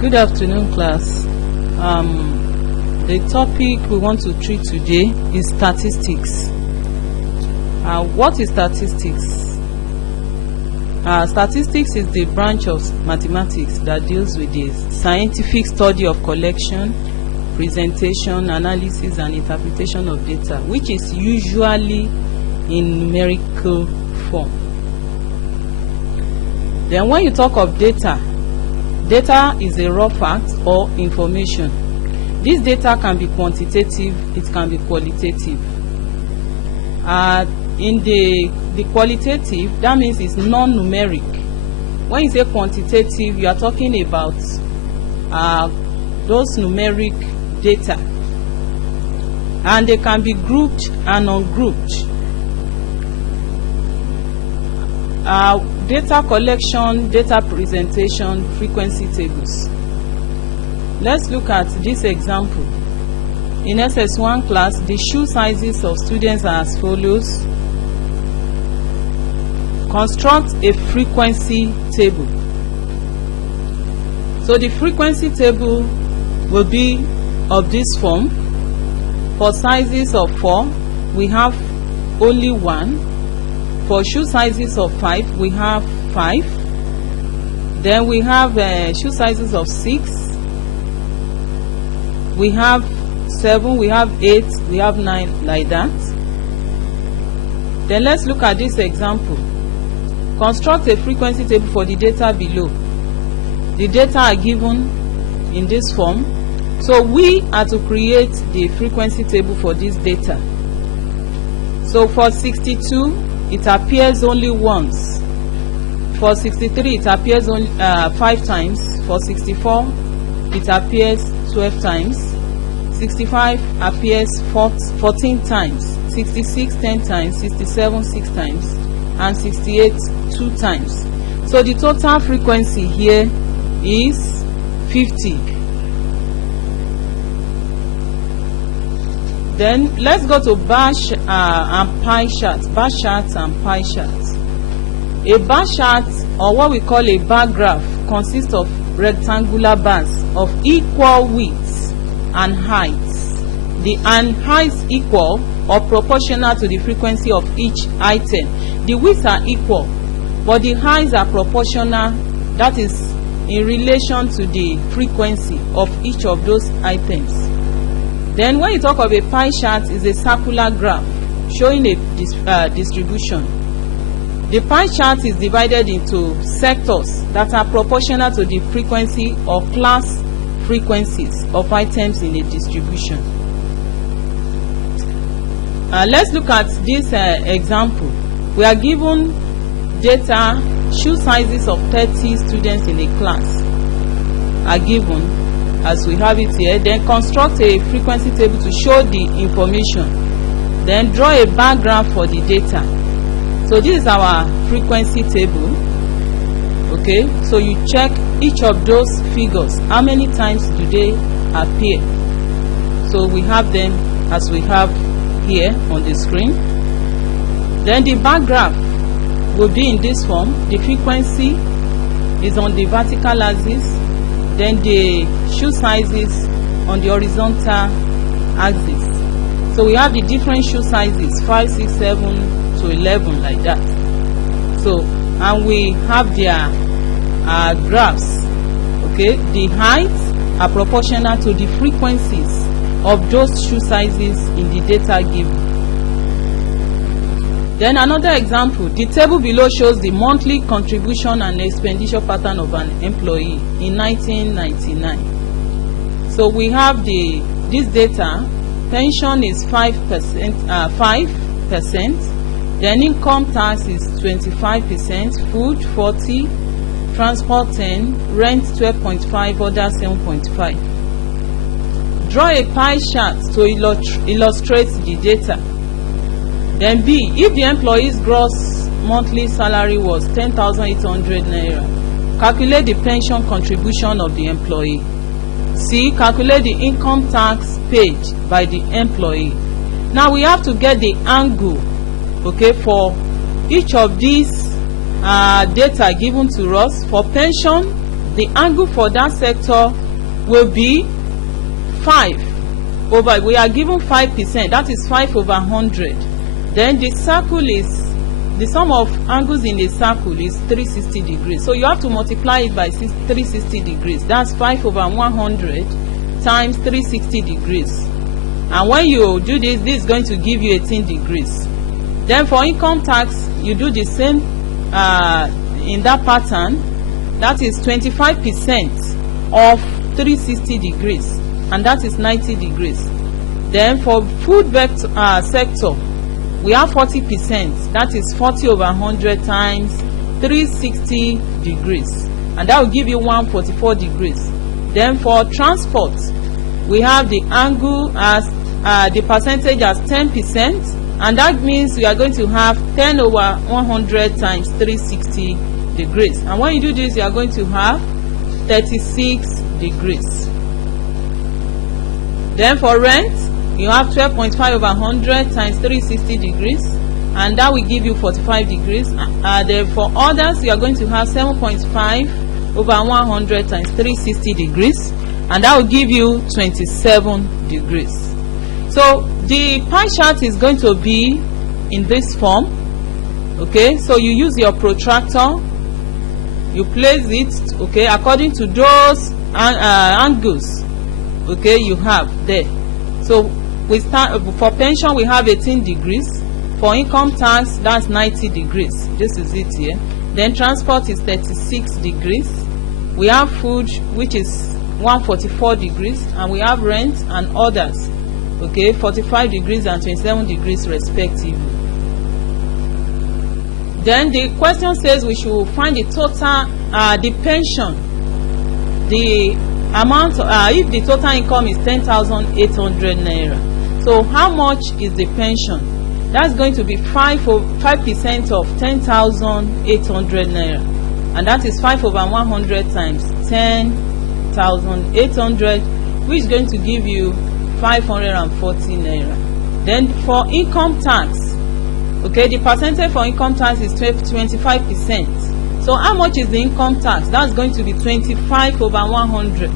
Good afternoon, class. The topic we want to treat today is statistics. What is statistics? Statistics is the branch of mathematics that deals with the scientific study of collection, presentation, analysis, and interpretation of data, which is usually in numerical form. Then when you talk of data is a raw fact or information. This data can be quantitative, it can be qualitative. In the qualitative, that means it's non-numeric. When you say quantitative, you are talking about those numeric data, and they can be grouped and ungrouped. Data collection, data presentation, frequency tables. Let's look at this example. In SS1 class, the shoe sizes of students are as follows. Construct a frequency table. So the frequency table will be of this form. For sizes of 4, we have only 1. For shoe sizes of 5, we have 5. Then we have shoe sizes of 6. We have 7, we have 8, we have 9, like that. Then let's look at this example. Construct a frequency table for the data below. The data are given in this form. So we are to create the frequency table for this data. So for 62, it appears only once. For 63, it appears only 5 times. For 64, it appears 12 times. 65 appears 14 times. 66 10 times. 67 6 times. And 68 2 times. So the total frequency here is 50. Then let's go to bar and pie charts. Bar charts and pie charts. A bar chart, or what we call a bar graph, consists of rectangular bars of equal width and height. The heights equal or proportional to the frequency of each item. The widths are equal, but the heights are proportional, that is in relation to the frequency of each of those items. Then when you talk of a pie chart, is a circular graph showing a distribution. The pie chart is divided into sectors that are proportional to the frequency or class frequencies of items in a distribution. Let's look at this example. We are given data, shoe sizes of 30 students in a class are given as we have it here. Then construct a frequency table to show the information. Then draw a bar graph for the data. So this is our frequency table. Okay, so you check each of those figures. How many times do they appear? So we have them as we have here on the screen. Then the bar graph will be in this form. The frequency is on the vertical axis. Then the shoe sizes on the horizontal axis. So we have the different shoe sizes, 5, 6, 7 to 11, like that. So, and we have their graphs. Okay, the heights are proportional to the frequencies of those shoe sizes in the data given. Then another example, the table below shows the monthly contribution and expenditure pattern of an employee in 1999. So we have this data. Pension is 5%, 5%. Then income tax is 25%, food 40%, transport 10%, rent 12.5%, other 7.5%. Draw a pie chart to illustrate the data. Then B, if the employee's gross monthly salary was 10,800 naira, calculate the pension contribution of the employee. C, calculate the income tax paid by the employee. Now we have to get the angle, okay, for each of these data given to us. For pension, the angle for that sector will be 5 over, we are given 5%, that is 5 over 100. Then the circle is, the sum of angles in a circle is 360 degrees. So you have to multiply it by 360 degrees. That's 5 over 100 times 360 degrees. And when you do this, this is going to give you 18 degrees. Then for income tax, you do the same in that pattern. That is 25% of 360 degrees, and that is 90 degrees. Then for food vector, sector, we have 40%. That is 40 over 100 times 360 degrees, and that will give you 144 degrees. Then for transport, we have the angle as the percentage as 10%, and that means we are going to have 10 over 100 times 360 degrees. And when you do this, you are going to have 36 degrees. Then for rent, you have 12.5 over 100 times 360 degrees, and that will give you 45 degrees. Then for others, you are going to have 7.5 over 100 times 360 degrees, and that will give you 27 degrees. So the pie chart is going to be in this form. Okay, so you use your protractor, you place it, okay, according to those angles, okay, you have there. So we start for pension, we have 18 degrees. For income tax, that's 90 degrees. This is it here. Then transport is 36 degrees. We have food, which is 144 degrees, and we have rent and others, okay, 45 degrees and 27 degrees respectively. Then the question says we should find the total, the pension, the amount, if the total income is 10,800 naira. So how much is the pension? That's going to be 5% of 10,800 naira, and that is 5 over 100 times 10,800, which is going to give you 540 naira. Then for income tax, okay, the percentage for income tax is 25%. So how much is the income tax? That's going to be 25 over 100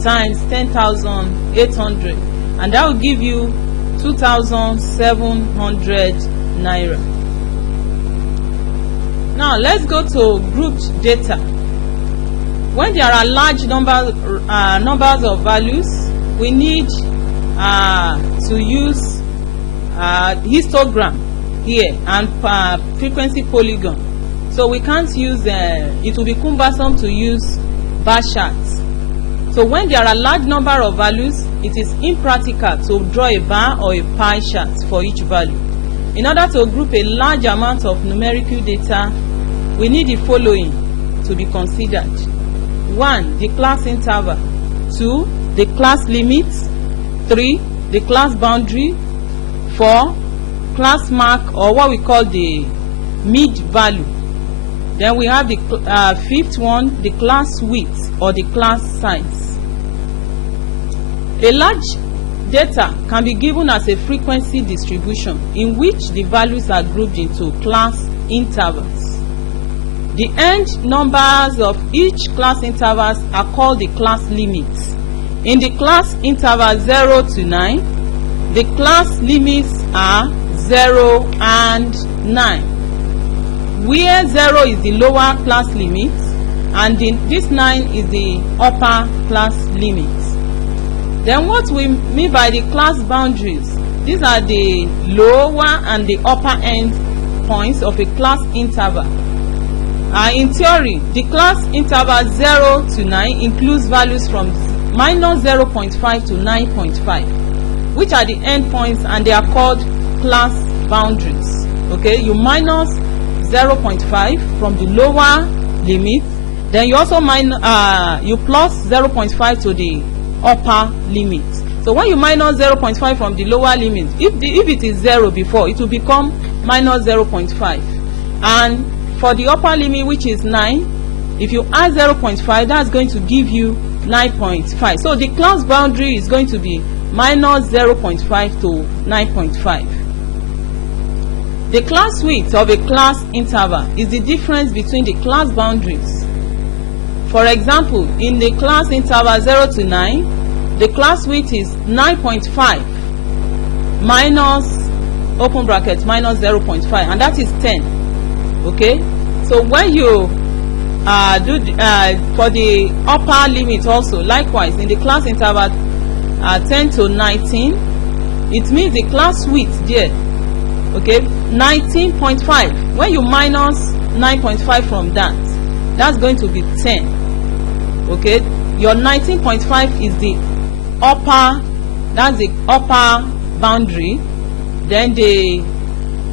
times 10,800, and that will give you 2,700 naira. Now let's go to grouped data. When there are large numbers of values, we need to use histogram here and frequency polygon. So we can't use, it will be cumbersome to use bar charts. So when there are a large number of values, it is impractical to draw a bar or a pie chart for each value. In order to group a large amount of numerical data, we need the following to be considered. 1. The class interval. 2. The class limits. 3. The class boundary. 4. Class mark, or what we call the mid value. Then we have the fifth one, the class width or the class size. A large data can be given as a frequency distribution in which the values are grouped into class intervals. The end numbers of each class intervals are called the class limits. In the class interval 0 to 9, the class limits are 0 and 9. Where 0 is the lower class limit and this 9 is the upper class limit. Then what we mean by the class boundaries, these are the lower and the upper end points of a class interval. In theory, the class interval 0 to 9 includes values from minus 0.5 to 9.5, which are the end points, and they are called class boundaries. Okay, you minus 0.5 from the lower limit, then you also you plus 0.5 to the upper limit. So when you minus 0.5 from the lower limit, if it is 0 before, it will become minus 0.5, and for the upper limit, which is 9, if you add 0.5, that's going to give you 9.5. So the class boundary is going to be minus 0.5 to 9.5. The class width of a class interval is the difference between the class boundaries For example, in the class interval 0 to 9, the class width is 9.5 minus open bracket minus 0.5, and that is 10. Okay, so when you for the upper limit also, likewise in the class interval 10 to 19, it means the class width there, okay, 19.5. when you minus 9.5 from that, that's going to be 10. Okay, your 19.5 is the upper, that's the upper boundary, then the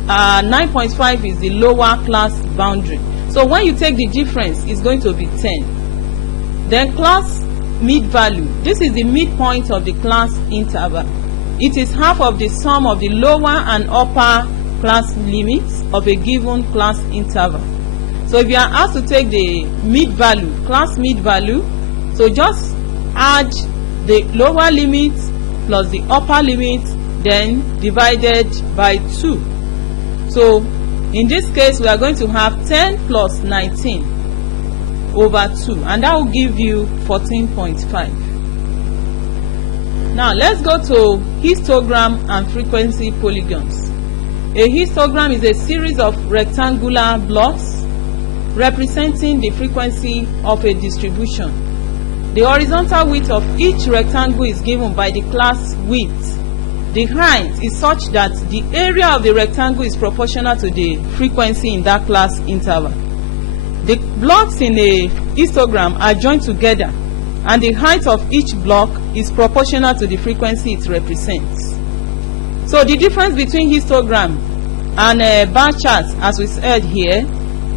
9.5 is the lower class boundary. So when you take the difference, it's going to be 10. Then class mid value, this is the midpoint of the class interval. It is half of the sum of the lower and upper class limits of a given class interval. So if you are asked to take the mid value, class mid value, so just add the lower limit plus the upper limit, then divided by 2. So in this case, we are going to have 10 plus 19 over 2, and that will give you 14.5. Now let's go to histogram and frequency polygons. A histogram is a series of rectangular blocks representing the frequency of a distribution. The horizontal width of each rectangle is given by the class width. The height is such that the area of the rectangle is proportional to the frequency in that class interval. The blocks in a histogram are joined together, and the height of each block is proportional to the frequency it represents. So the difference between histogram and bar charts, as we said here,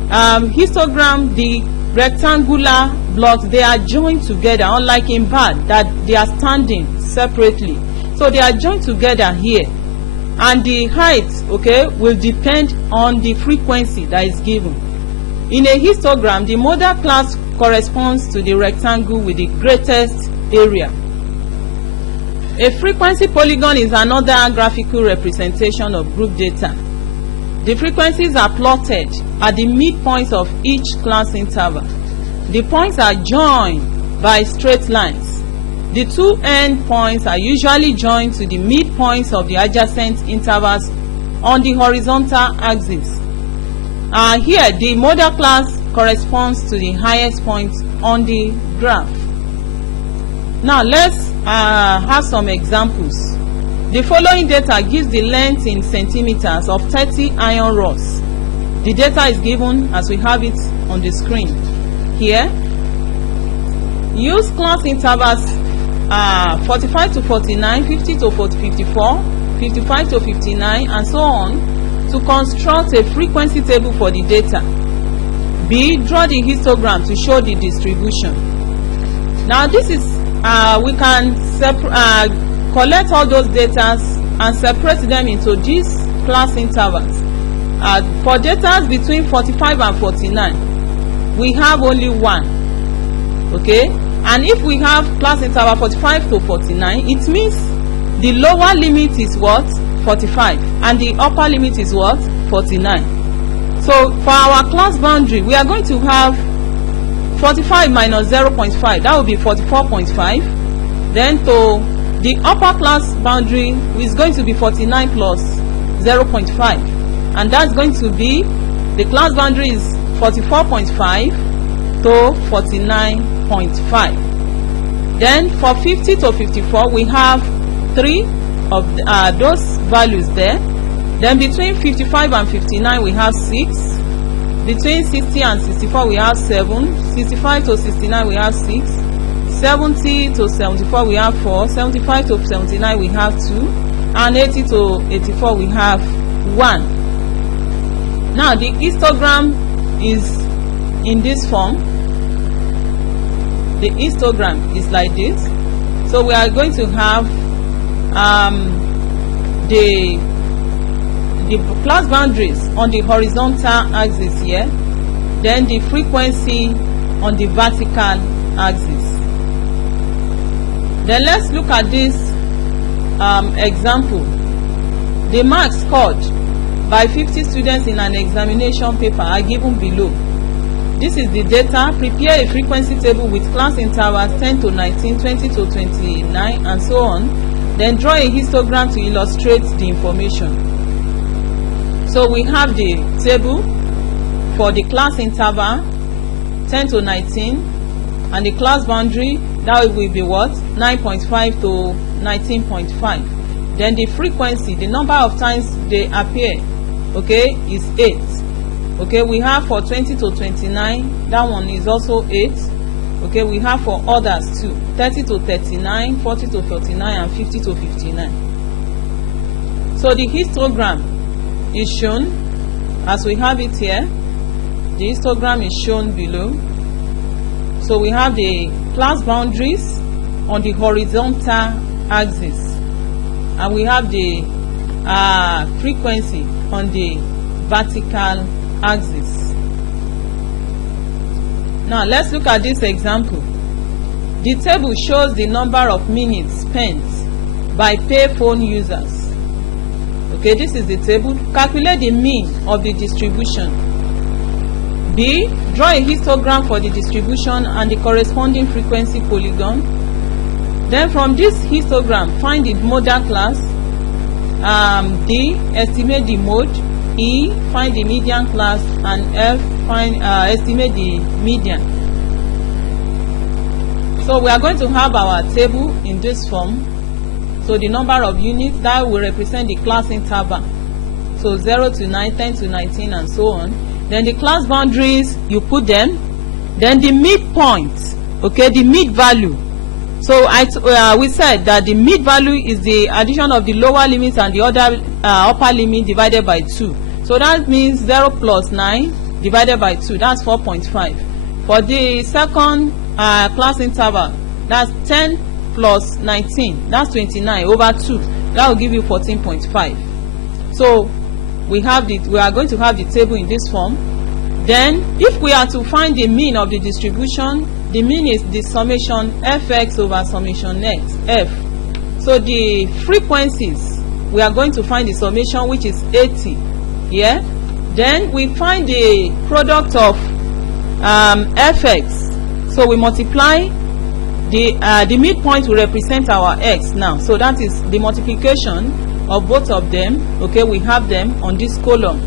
histogram, the rectangular blocks, they are joined together, unlike in bar that they are standing separately. So they are joined together here, and the height, okay, will depend on the frequency that is given. In a histogram, the modal class corresponds to the rectangle with the greatest area. A frequency polygon is another graphical representation of group data. The frequencies are plotted at the midpoints of each class interval. The points are joined by straight lines. The two end points are usually joined to the midpoints of the adjacent intervals on the horizontal axis. Here, the modal class corresponds to the highest point on the graph. Now, let's have some examples. The following data gives the length in centimeters of 30 iron rods. The data is given as we have it on the screen here. Use class intervals 45 to 49, 50 to 54, 55 to 59, and so on to construct a frequency table for the data. B. Draw the histogram to show the distribution. Now this is, we can collect all those data and separate them into these class intervals. For data between 45 and 49, we have only one. Okay? And if we have class interval 45 to 49, it means the lower limit is what? 45, and the upper limit is what? 49. So for our class boundary, we are going to have 45 minus 0.5, that will be 44.5. Then to the upper class boundary is going to be 49 plus 0.5, and that's going to be, the class boundary is 44.5 to 49.5. Then for 50 to 54, we have 3 of those values there. Then between 55 and 59, we have 6. Between 60 and 64, we have 7. 65 to 69, we have 6. 70 to 74, we have 4. 75 to 79, we have 2. And 80 to 84, we have 1. Now the histogram is in this form. The histogram is like this. So we are going to have the class boundaries on the horizontal axis here, then the frequency on the vertical axis. Then let's look at this example. The marks scored by 50 students in an examination paper are given below. This is the data. Prepare a frequency table with class intervals 10 to 19, 20 to 29, and so on. Then draw a histogram to illustrate the information. So we have the table for the class interval 10 to 19, and the class boundary, that will be what? 9.5 to 19.5. Then the frequency, the number of times they appear, okay, is 8. Okay, we have for 20 to 29, that one is also 8. Okay, we have for others too, 30 to 39, 40 to 49, and 50 to 59. So the histogram is shown as we have it here. The histogram is shown below. So we have the class boundaries on the horizontal axis, and we have the frequency on the vertical axis. Now let's look at this example. The table shows the number of minutes spent by pay phone users. Okay, this is the table. Calculate the mean of the distribution. B. Draw a histogram for the distribution and the corresponding frequency polygon. Then from this histogram, find the modal class. D. Estimate the mode. E. Find the median class. And F. Estimate the median. So we are going to have our table in this form. So the number of units that will represent the class interval. So 0 to 9, 10 to 19, and so on. Then the class boundaries, you put them. Then the midpoint, okay, the mid value. So we said that the mid value is the addition of the lower limit and the other upper limit divided by 2. So that means 0 plus 9 divided by 2, that's 4.5. For the second class interval, that's 10 plus 19, that's 29 over 2. That will give you 14.5. So we are going to have the table in this form. Then if we are to find the mean of the distribution, the mean is the summation fx over summation x, f. So the frequencies, we are going to find the summation, which is 80. Yeah. Then we find the product of fx. So we multiply the midpoint will represent our x now. So that is the multiplication of both of them. Okay, we have them on this column.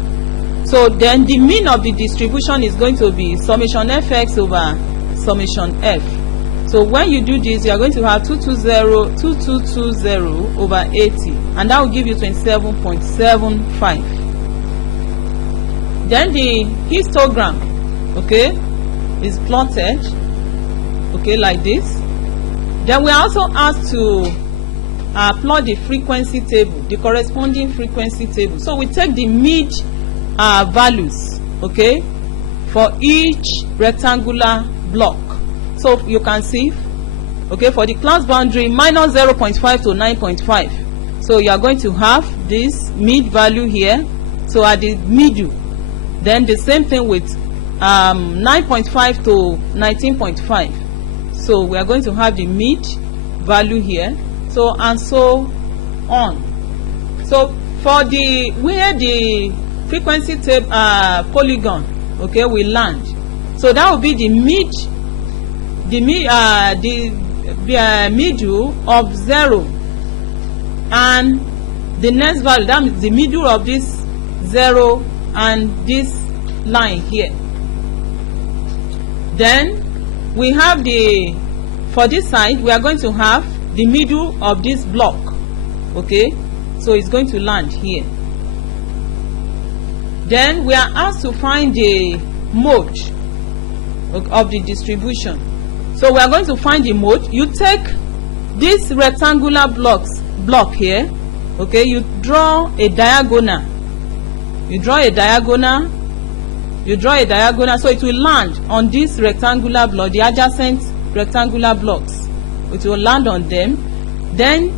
So then the mean of the distribution is going to be summation fx over summation f. So when you do this, you are going to have 2220 over 80, and that will give you 27.75. Then the histogram, okay, is plotted, okay, like this. Then we are also asked to plot the frequency table, the corresponding frequency table. So we take the mid values, okay, for each rectangular block. So you can see, okay, for the class boundary, minus 0.5 to 9.5. So you are going to have this mid value here. So at the middle, then the same thing with 9.5 to 19.5. So we are going to have the mid value here. So and so on. So for the where the frequency table polygon, okay, will land. So that will be the middle of 0, and the next value, that means the middle of this 0 and this line here. Then we have for this side, we are going to have the middle of this block, okay, so it's going to land here. Then we are asked to find the mode of the distribution. So we are going to find the mode. You take this rectangular block here, okay, you draw a diagonal. You draw a diagonal, so it will land on this rectangular block, the adjacent rectangular blocks. It will land on them. Then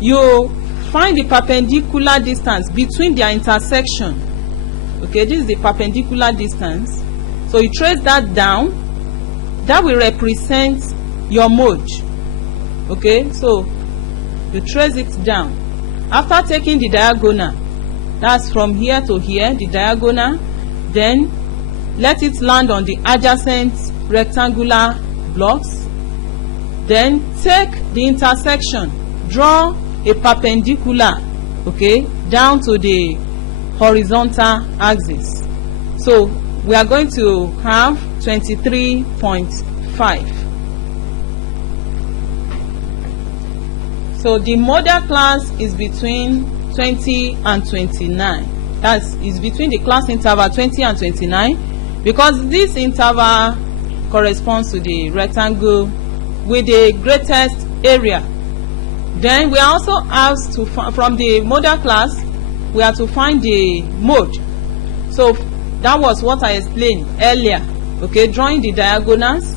you find the perpendicular distance between their intersection. Okay, this is the perpendicular distance. So you trace that down. That will represent your mode. Okay, so you trace it down. After taking the diagonal, that's from here to here, the diagonal, then let it land on the adjacent rectangular blocks. Then take the intersection, draw a perpendicular, okay, down to the horizontal axis. So we are going to have 23.5. So the model class is between 20 and 29. That is between the class interval 20 and 29, because this interval corresponds to the rectangle with the greatest area. Then we are also asked to from the model class, we are to find the mode. So that was what I explained earlier. Okay, drawing the diagonals.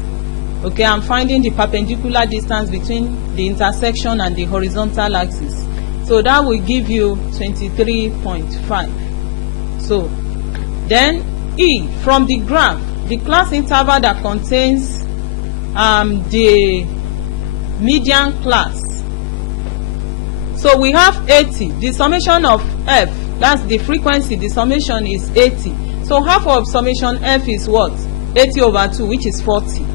Okay, I'm finding the perpendicular distance between the intersection and the horizontal axis. So that will give you 23.5. So then E, from the graph, the class interval that contains the median class. So we have 80. The summation of F, that's the frequency, the summation is 80. So half of summation F is what? 80 over 2, which is 40.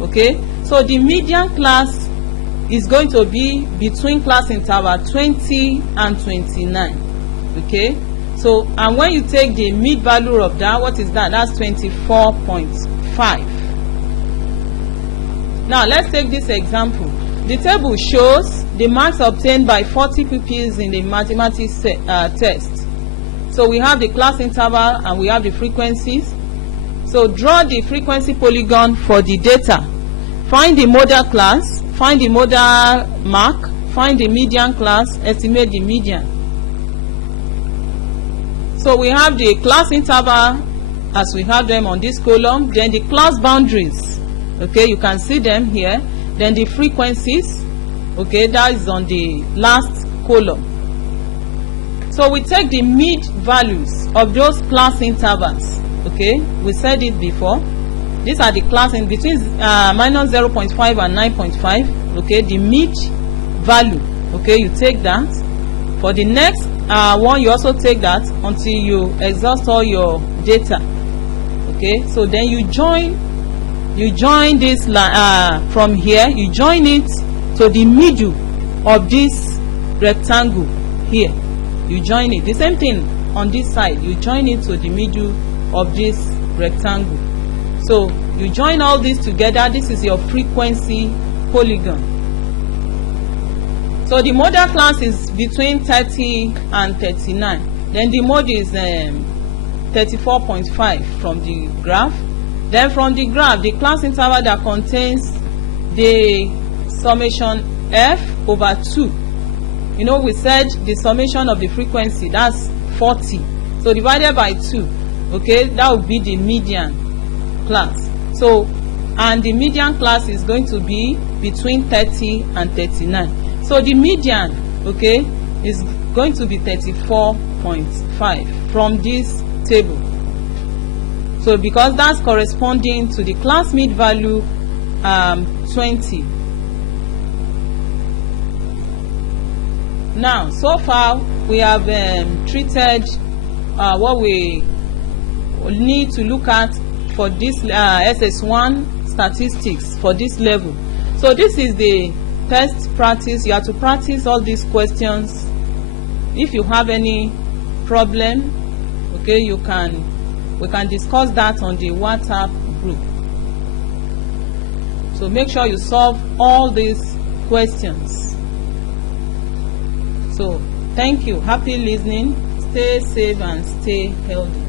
Okay, so the median class is going to be between class interval 20 and 29. Okay, so and when you take the mid value of that, what is that? That's 24.5. Now let's take this example. The table shows the marks obtained by 40 pupils in the mathematics test. So we have the class interval and we have the frequencies. So draw the frequency polygon for the data. Find the model class, find the model mark, find the median class, estimate the median. So we have the class interval as we have them on this column, then the class boundaries. Okay, you can see them here. Then the frequencies, okay, that is on the last column. So we take the mid values of those class intervals. Okay, we said it before. These are the class in between minus 0.5 and 9.5. Okay, the mid value. Okay, you take that. For the next one, you also take that until you exhaust all your data. Okay, so then you join this from here. You join it to the middle of this rectangle here. You join it. The same thing on this side. You join it to the middle of this rectangle. So you join all this together. This is your frequency polygon. So the model class is between 30 and 39. Then the mode is 34.5 from the graph. Then from the graph, the class interval that contains the summation F over 2. You know, we said the summation of the frequency, that's 40. So divided by 2, okay, that would be the median class. So, and the median class is going to be between 30 and 39. So the median, okay, is going to be 34.5 from this table. So because that's corresponding to the class mid value 20. Now, so far we have treated what we need to look at for this SS1 statistics for this level. So this is the test practice. You have to practice all these questions. If you have any problem, okay, we can discuss that on the WhatsApp group. So make sure you solve all these questions. So thank you. Happy listening. Stay safe and stay healthy.